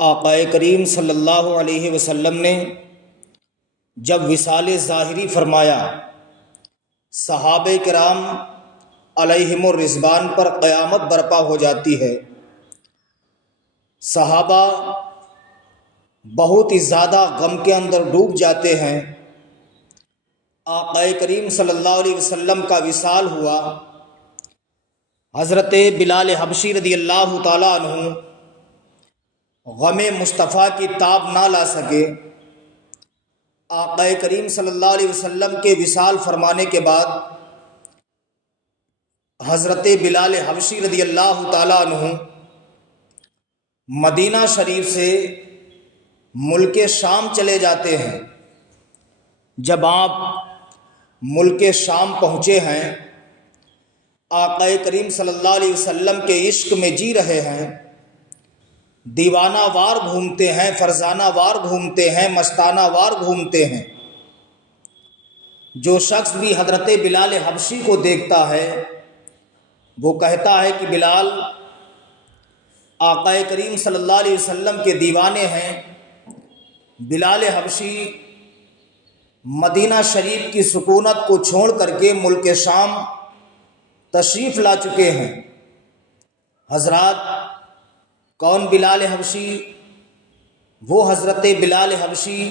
آقا کریم صلی اللہ علیہ وسلم نے جب وصال ظاہری فرمایا، صحابہ کرام علیہم الرضوان پر قیامت برپا ہو جاتی ہے۔ صحابہ بہت ہی زیادہ غم کے اندر ڈوب جاتے ہیں۔ آقا کریم صلی اللہ علیہ وسلم کا وصال ہوا۔ حضرت بلال حبشی رضی اللہ تعالیٰ عنہ غم مصطفیٰ کی تاب نہ لا سکے۔ آقا کریم صلی اللہ علیہ وسلم کے وصال فرمانے کے بعد حضرت بلال حبشی رضی اللہ تعالیٰ عنہ مدینہ شریف سے ملک شام چلے جاتے ہیں۔ جب آپ ملک شام پہنچے ہیں، آقا کریم صلی اللہ علیہ وسلم کے عشق میں جی رہے ہیں، دیوانہ وار گھومتے ہیں، فرزانہ وار گھومتے ہیں، مستانہ وار گھومتے ہیں۔ جو شخص بھی حضرت بلال حبشی کو دیکھتا ہے وہ کہتا ہے کہ بلال آقا کریم صلی اللہ علیہ وسلم کے دیوانے ہیں۔ بلال حبشی مدینہ شریف کی سکونت کو چھوڑ کر کے ملک شام تشریف لا چکے ہیں۔ حضرات، کون بلال حبشی؟ وہ حضرت بلال حبشی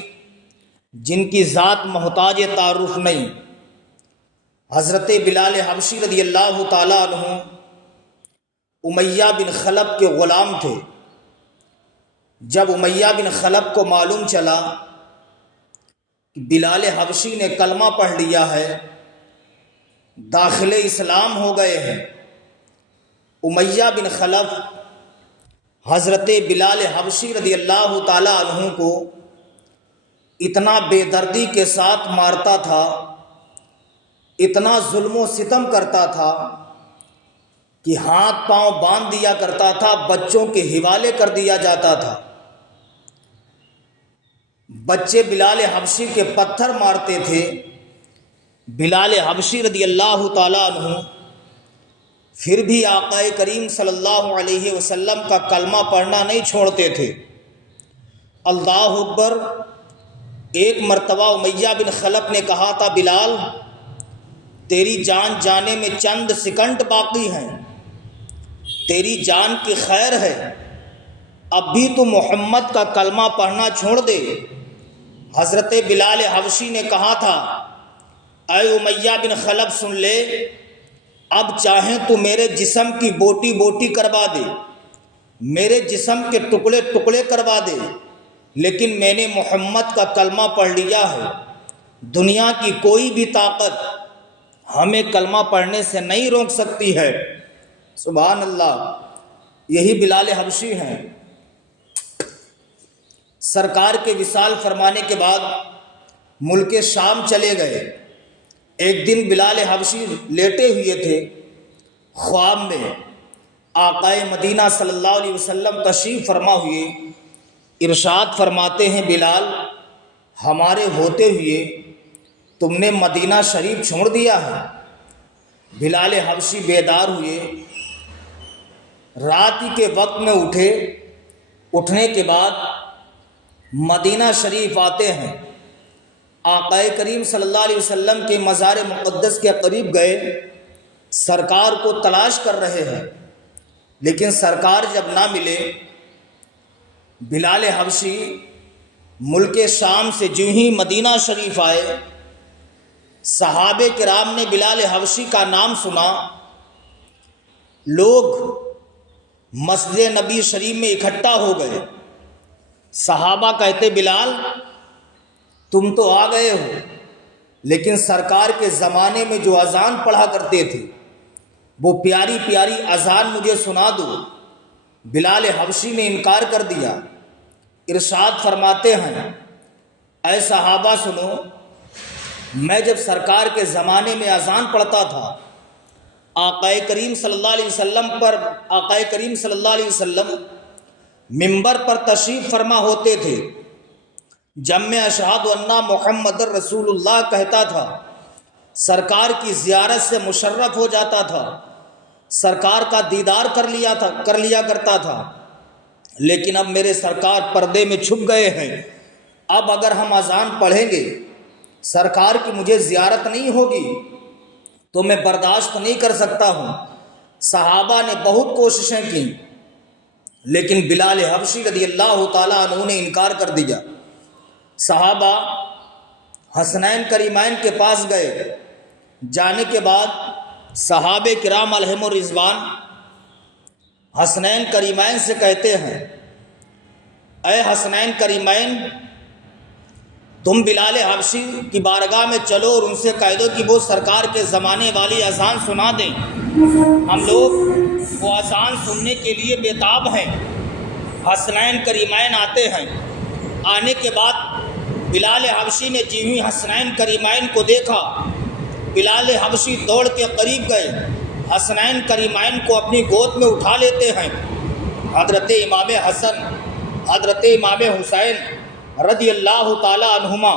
جن کی ذات محتاج تعارف نہیں۔ حضرت بلال حبشی رضی اللہ تعالیٰ عنہ امیہ بن خلف کے غلام تھے۔ جب امیہ بن خلف کو معلوم چلا کہ بلال حبشی نے کلمہ پڑھ لیا ہے، داخل اسلام ہو گئے ہیں، امیہ بن خلف حضرت بلال حبشی رضی اللہ تعالیٰ عنہ کو اتنا بے دردی کے ساتھ مارتا تھا، اتنا ظلم و ستم کرتا تھا کہ ہاتھ پاؤں باندھ دیا کرتا تھا، بچوں کے حوالے کر دیا جاتا تھا۔ بچے بلال حبشی کے پتھر مارتے تھے۔ بلال حبشی رضی اللہ تعالیٰ عنہ پھر بھی آقا کریم صلی اللہ علیہ وسلم کا کلمہ پڑھنا نہیں چھوڑتے تھے۔ اللہ اکبر۔ ایک مرتبہ امیہ بن خلف نے کہا تھا، بلال تیری جان جانے میں چند سیکنڈ باقی ہیں، تیری جان کی خیر ہے، اب بھی تو محمد کا کلمہ پڑھنا چھوڑ دے۔ حضرت بلال حبشی نے کہا تھا، اے امیہ بن خلف سن لے، اب چاہیں تو میرے جسم کی بوٹی بوٹی کروا دے، میرے جسم کے ٹکڑے ٹکڑے کروا دے، لیکن میں نے محمد کا کلمہ پڑھ لیا ہے۔ دنیا کی کوئی بھی طاقت ہمیں کلمہ پڑھنے سے نہیں روک سکتی ہے۔ سبحان اللہ، یہی بلال حبشی ہیں۔ سرکار کے وصال فرمانے کے بعد ملک شام چلے گئے۔ ایک دن بلال حبشی لیٹے ہوئے تھے، خواب میں آقا مدینہ صلی اللہ علیہ وسلم تشریف فرما ہوئے، ارشاد فرماتے ہیں، بلال ہمارے ہوتے ہوئے تم نے مدینہ شریف چھوڑ دیا ہے۔ بلال حبشی بیدار ہوئے، رات ہی کے وقت میں اٹھے، اٹھنے کے بعد مدینہ شریف آتے ہیں، آقا کریم صلی اللہ علیہ وسلم کے مزار مقدس کے قریب گئے، سرکار کو تلاش کر رہے ہیں، لیکن سرکار جب نہ ملے، بلال حبشی ملک شام سے جو ہی مدینہ شریف آئے، صحابہ کرام نے بلال حبشی کا نام سنا، لوگ مسجد نبی شریف میں اکٹھا ہو گئے۔ صحابہ کہتے، بلال تم تو آ گئے ہو، لیکن سرکار کے زمانے میں جو اذان پڑھا کرتے تھے وہ پیاری پیاری اذان مجھے سنا دو۔ بلال حبشی نے انکار کر دیا۔ ارشاد فرماتے ہیں، اے صحابہ سنو، میں جب سرکار کے زمانے میں اذان پڑھتا تھا، آقا کریم صلی اللہ علیہ وسلم منبر پر تشریف فرما ہوتے تھے، جب میں اشہد ان محمد رسول اللہ کہتا تھا، سرکار کی زیارت سے مشرف ہو جاتا تھا، سرکار کا دیدار کر لیا کرتا تھا۔ لیکن اب میرے سرکار پردے میں چھپ گئے ہیں، اب اگر ہم اذان پڑھیں گے سرکار کی مجھے زیارت نہیں ہوگی تو میں برداشت نہیں کر سکتا ہوں۔ صحابہ نے بہت کوششیں کی لیکن بلال حبشی رضی اللہ تعالیٰ عنہ نے انکار کر دیا۔ صحابہ حسنین کریمین کے پاس گئے، جانے کے بعد صحابہ کرام علیہم الرضوان حسنین کریمین سے کہتے ہیں، اے حسنین کریمین، تم بلال حبشی کی بارگاہ میں چلو اور ان سے کہہ دو کہ وہ سرکار کے زمانے والی اذان سنا دیں، ہم لوگ وہ اذان سننے کے لیے بےتاب ہیں۔ حسنین کریمین آتے ہیں، آنے کے بعد بلال حبشی نے جی ہوئی حسنین کریمین کو دیکھا، بلال حبشی دوڑ کے قریب گئے، حسنین کریمین کو اپنی گود میں اٹھا لیتے ہیں۔ حضرت امام حسن، حضرت امام حسین رضی اللہ تعالی عنہما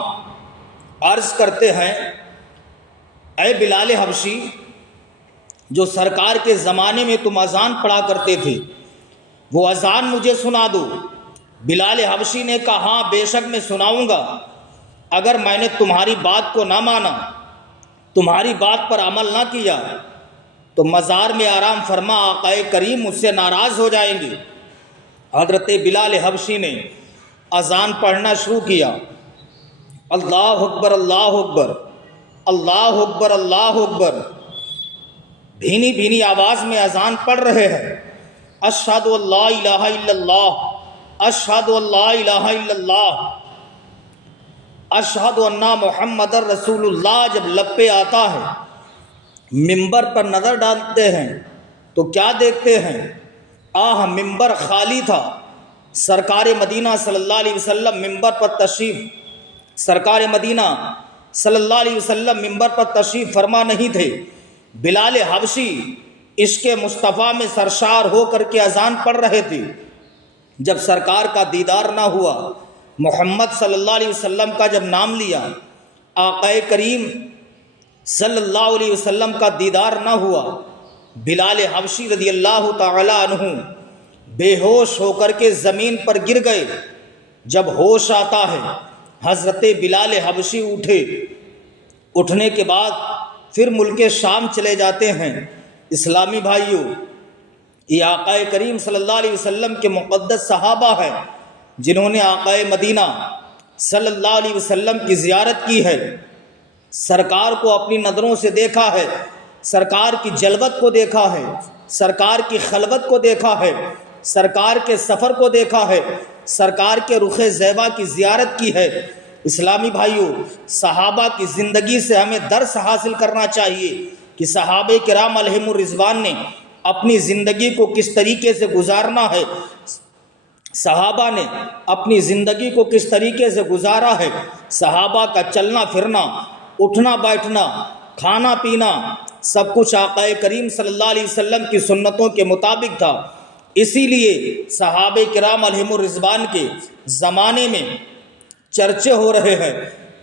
عرض کرتے ہیں، اے بلال حبشی، جو سرکار کے زمانے میں تم اذان پڑھا کرتے تھے وہ اذان مجھے سنا دو۔ بلال حبشی نے کہا، ہاں بے شک میں سناؤں گا، اگر میں نے تمہاری بات کو نہ مانا، تمہاری بات پر عمل نہ کیا تو مزار میں آرام فرما آقا کریم مجھ سے ناراض ہو جائیں گے۔ حضرت بلال حبشی نے اذان پڑھنا شروع کیا، اللہ اکبر اللہ اکبر، اللہ اکبر اللہ اکبر، بھینی بھینی آواز میں اذان پڑھ رہے ہیں، اشہد ان لا الہ الا اللہ، اشہد ان لا الہ الا اللہ، اشہد ان محمد رسول اللہ۔ جب لب پہ آتا ہے، ممبر پر نظر ڈالتے ہیں تو کیا دیکھتے ہیں؟ ممبر خالی تھا، سرکار مدینہ صلی اللہ علیہ وسلم ممبر پر تشریف، سرکار مدینہ صلی اللہ علیہ وسلم ممبر پر تشریف فرما نہیں تھے۔ بلال حبشی عشق مصطفیٰ میں سرشار ہو کر کے اذان پڑھ رہے تھے۔ جب سرکار کا دیدار نہ ہوا، محمد صلی اللہ علیہ وسلم کا جب نام لیا، آقا کریم صلی اللہ علیہ وسلم کا دیدار نہ ہوا، بلال حبشی رضی اللہ تعالی عنہ بے ہوش ہو کر کے زمین پر گر گئے۔ جب ہوش آتا ہے حضرت بلال حبشی اٹھے، اٹھنے کے بعد پھر ملک شام چلے جاتے ہیں۔ اسلامی بھائیوں، یہ آقا کریم صلی اللہ علیہ وسلم کے مقدس صحابہ ہیں جنہوں نے آقا مدینہ صلی اللہ علیہ وسلم کی زیارت کی ہے، سرکار کو اپنی نظروں سے دیکھا ہے، سرکار کی جلوت کو دیکھا ہے، سرکار کی خلوت کو دیکھا ہے، سرکار کے سفر کو دیکھا ہے، سرکار کے رخ زیبا کی زیارت کی ہے۔ اسلامی بھائیوں، صحابہ کی زندگی سے ہمیں درس حاصل کرنا چاہیے کہ صحابہ کرام علیہم الرضوان نے اپنی زندگی کو کس طریقے سے گزارنا ہے، صحابہ نے اپنی زندگی کو کس طریقے سے گزارا ہے۔ صحابہ کا چلنا پھرنا، اٹھنا بیٹھنا، کھانا پینا، سب کچھ آقا کریم صلی اللہ علیہ وسلم کی سنتوں کے مطابق تھا۔ اسی لیے صحابہ کرام علیہم الرضوان کے زمانے میں چرچے ہو رہے ہیں،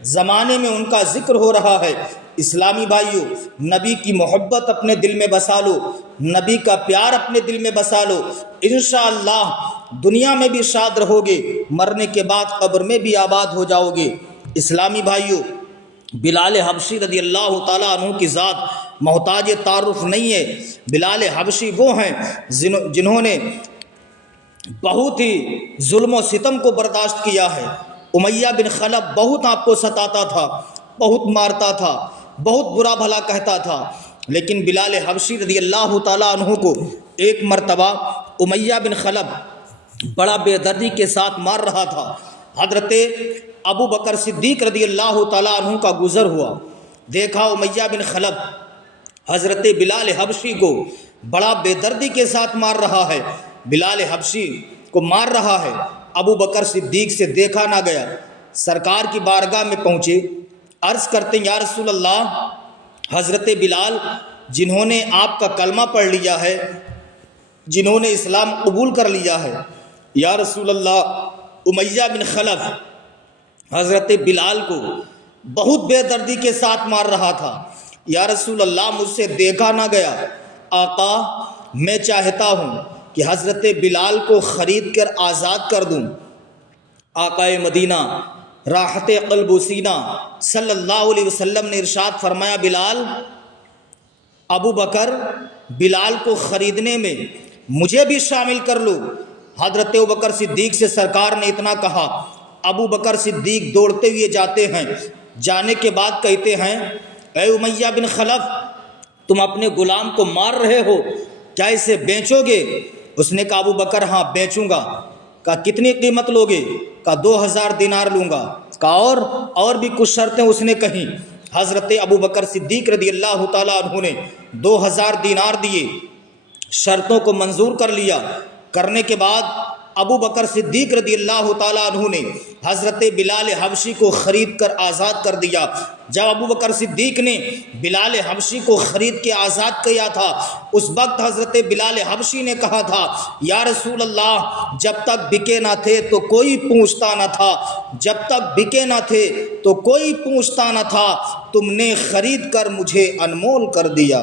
زمانے میں ان کا ذکر ہو رہا ہے۔ اسلامی بھائیوں، نبی کی محبت اپنے دل میں بسا لو، نبی کا پیار اپنے دل میں بسا لو، انشاءاللہ دنیا میں بھی شاد رہو گے، مرنے کے بعد قبر میں بھی آباد ہو جاؤ گے۔ اسلامی بھائیوں، بلال حبشی رضی اللہ تعالیٰ عنہ کی ذات محتاج تعارف نہیں ہے۔ بلال حبشی وہ ہیں جنہوں نے بہت ہی ظلم و ستم کو برداشت کیا ہے۔ امیہ بن خلف بہت آپ کو ستاتا تھا، بہت مارتا تھا، بہت برا بھلا کہتا تھا، لیکن بلال حبشی رضی اللہ تعالیٰ عنہ کو ایک مرتبہ امیہ بن خلف بڑا بے دردی کے ساتھ مار رہا تھا۔ حضرت ابو بکر صدیق رضی اللہ تعالیٰ عنہ کا گزر ہوا، دیکھا امیہ بن خلف حضرت بلال حبشی کو بڑا بے دردی کے ساتھ مار رہا ہے، بلال حبشی کو مار رہا ہے۔ ابو بکر صدیق سے دیکھا نہ گیا، سرکار کی بارگاہ میں پہنچے، عرض کرتے ہیں یا رسول اللہ، حضرت بلال جنہوں نے آپ کا کلمہ پڑھ لیا ہے، جنہوں نے اسلام قبول کر لیا ہے، یا رسول اللہ، امیہ بن خلف حضرت بلال کو بہت بے دردی کے ساتھ مار رہا تھا۔ یا رسول اللہ، مجھ سے دیکھا نہ گیا، آقا میں چاہتا ہوں کہ حضرت بلال کو خرید کر آزاد کر دوں۔ آقا مدینہ راحت قلب و سینہ صلی اللہ علیہ وسلم نے ارشاد فرمایا، بلال، ابو بکر بلال کو خریدنے میں مجھے بھی شامل کر لو۔ حضرت ابو بکر صدیق سے سرکار نے اتنا کہا، ابو بکر صدیق دوڑتے ہوئے جاتے ہیں، جانے کے بعد کہتے ہیں، اے امیہ بن خلف، تم اپنے غلام کو مار رہے ہو، کیا اسے بیچو گے؟ اس نے کہا، ابو بکر ہاں بیچوں گا۔ کہا کتنی قیمت لوگے؟ کہا 2000 دینار لوں گا۔ کہا اور بھی کچھ شرطیں اس نے کہیں۔ حضرت ابو بکر صدیق رضی اللہ تعالیٰ عنہ نے 2000 دینار دیے، شرطوں کو منظور کر لیا۔ کرنے کے بعد ابو بکر صدیق رضی اللہ تعالیٰ عنہ نے حضرت بلال حبشی کو خرید کر آزاد کر دیا۔ جب ابو بکر صدیق نے بلال حبشی کو خرید کے آزاد کیا تھا، اس وقت حضرت بلال حبشی نے کہا تھا، یا رسول اللہ، جب تک بکے نہ تھے تو کوئی پوچھتا نہ تھا، جب تک بکے نہ تھے تو کوئی پوچھتا نہ تھا، تم نے خرید کر مجھے انمول کر دیا۔